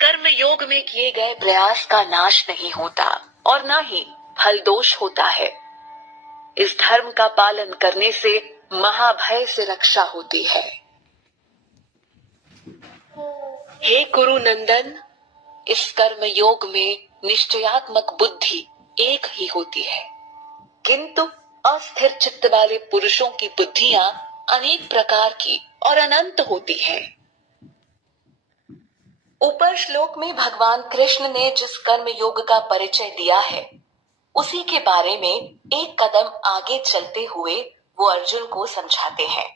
कर्म योग में किए गए प्रयास का नाश नहीं होता और न ही फल दोष होता है। इस धर्म का पालन करने से महाभय से रक्षा होती है। हे कुरु नंदन, इस कर्म योग में निश्चयात्मक बुद्धि एक ही होती है, किंतु अस्थिर चित्त वाले पुरुषों की बुद्धियां अनेक प्रकार की और अनंत होती है। ऊपर श्लोक में भगवान कृष्ण ने जिस कर्म योग का परिचय दिया है, उसी के बारे में एक कदम आगे चलते हुए वो अर्जुन को समझाते हैं।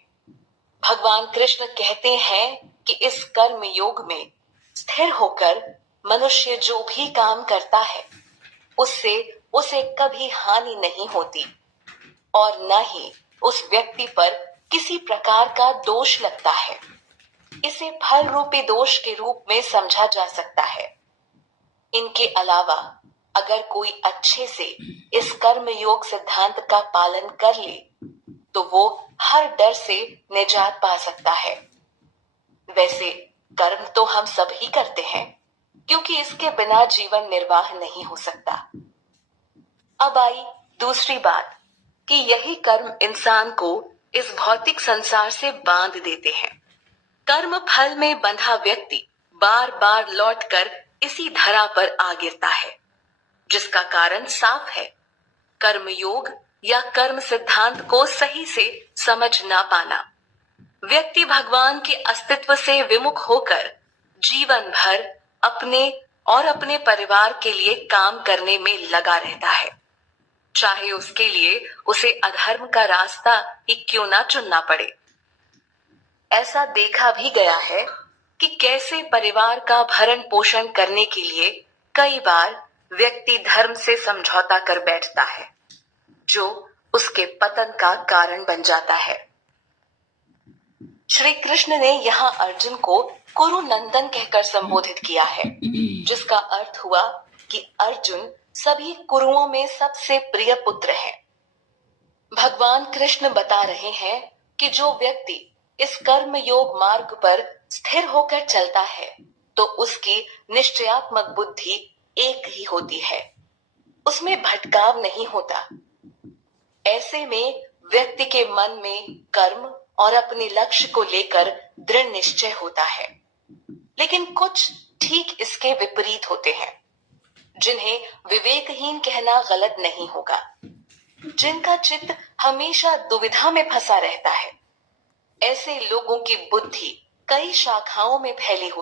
भगवान कृष्ण कहते हैं कि इस कर्म योग में स्थिर होकर मनुष्य जो भी काम करता है, उससे उसे कभी हानि नहीं होती और न ही उस व्यक्ति पर किसी प्रकार का दोष लगता है। इसे फल रूपी दोष के रूप में समझा जा सकता है। इनके अलावा अगर कोई अच्छे से इस कर्म योग सिद्धांत का पालन कर ले, तो वो हर डर से निजात पा सकता है। वैसे कर्म तो हम सब ही करते हैं, क्योंकि इसके बिना जीवन निर्वाह नहीं हो सकता। अब आई दूसरी बात कि यही कर्म इंसान को इस भौतिक संसार से बांध देते हैं। कर्म फल में बंधा व्यक्ति बार बार लौटकर इसी धरा पर आ गिरता है, जिसका कारण साफ है। कर्म योग या कर्म सिद्धांत को सही से समझ ना पाना। व्यक्ति भगवान के अस्तित्व से विमुख होकर जीवन भर अपने और अपने परिवार के लिए काम करने में लगा रहता है, चाहे उसके लिए उसे अधर्म का रास्ता ही क्यों ना चुनना पड़े। ऐसा देखा भी गया है कि कैसे परिवार का भरण पोषण करने के लिए कई बार व्यक्ति धर्म से समझौता कर बैठता है, जो उसके पतन का कारण बन जाता है। श्री कृष्ण ने यहाँ अर्जुन को कुरु नंदन कहकर संबोधित किया है, जिसका अर्थ हुआ कि अर्जुन सभी कुरुओं में सबसे प्रिय पुत्र है। भगवान कृष्ण बता रहे हैं कि जो व्यक्ति इस कर्म योग मार्ग पर स्थिर होकर चलता है, तो उसकी निश्चयात्मक बुद्धि एक ही होती है, उसमें भटकाव नहीं होता। ऐसे में व्यक्ति के मन में कर्म और अपने लक्ष्य को लेकर दृढ़ निश्चय होता है। लेकिन कुछ ठीक इसके विपरीत होते हैं, जिन्हें विवेकहीन कहना गलत नहीं होगा, जिनका चित्त हमेशा दुविधा में फंसा रहता है। ऐसे लोगों की बुद्धि कई शाखाओं में फैली होती है।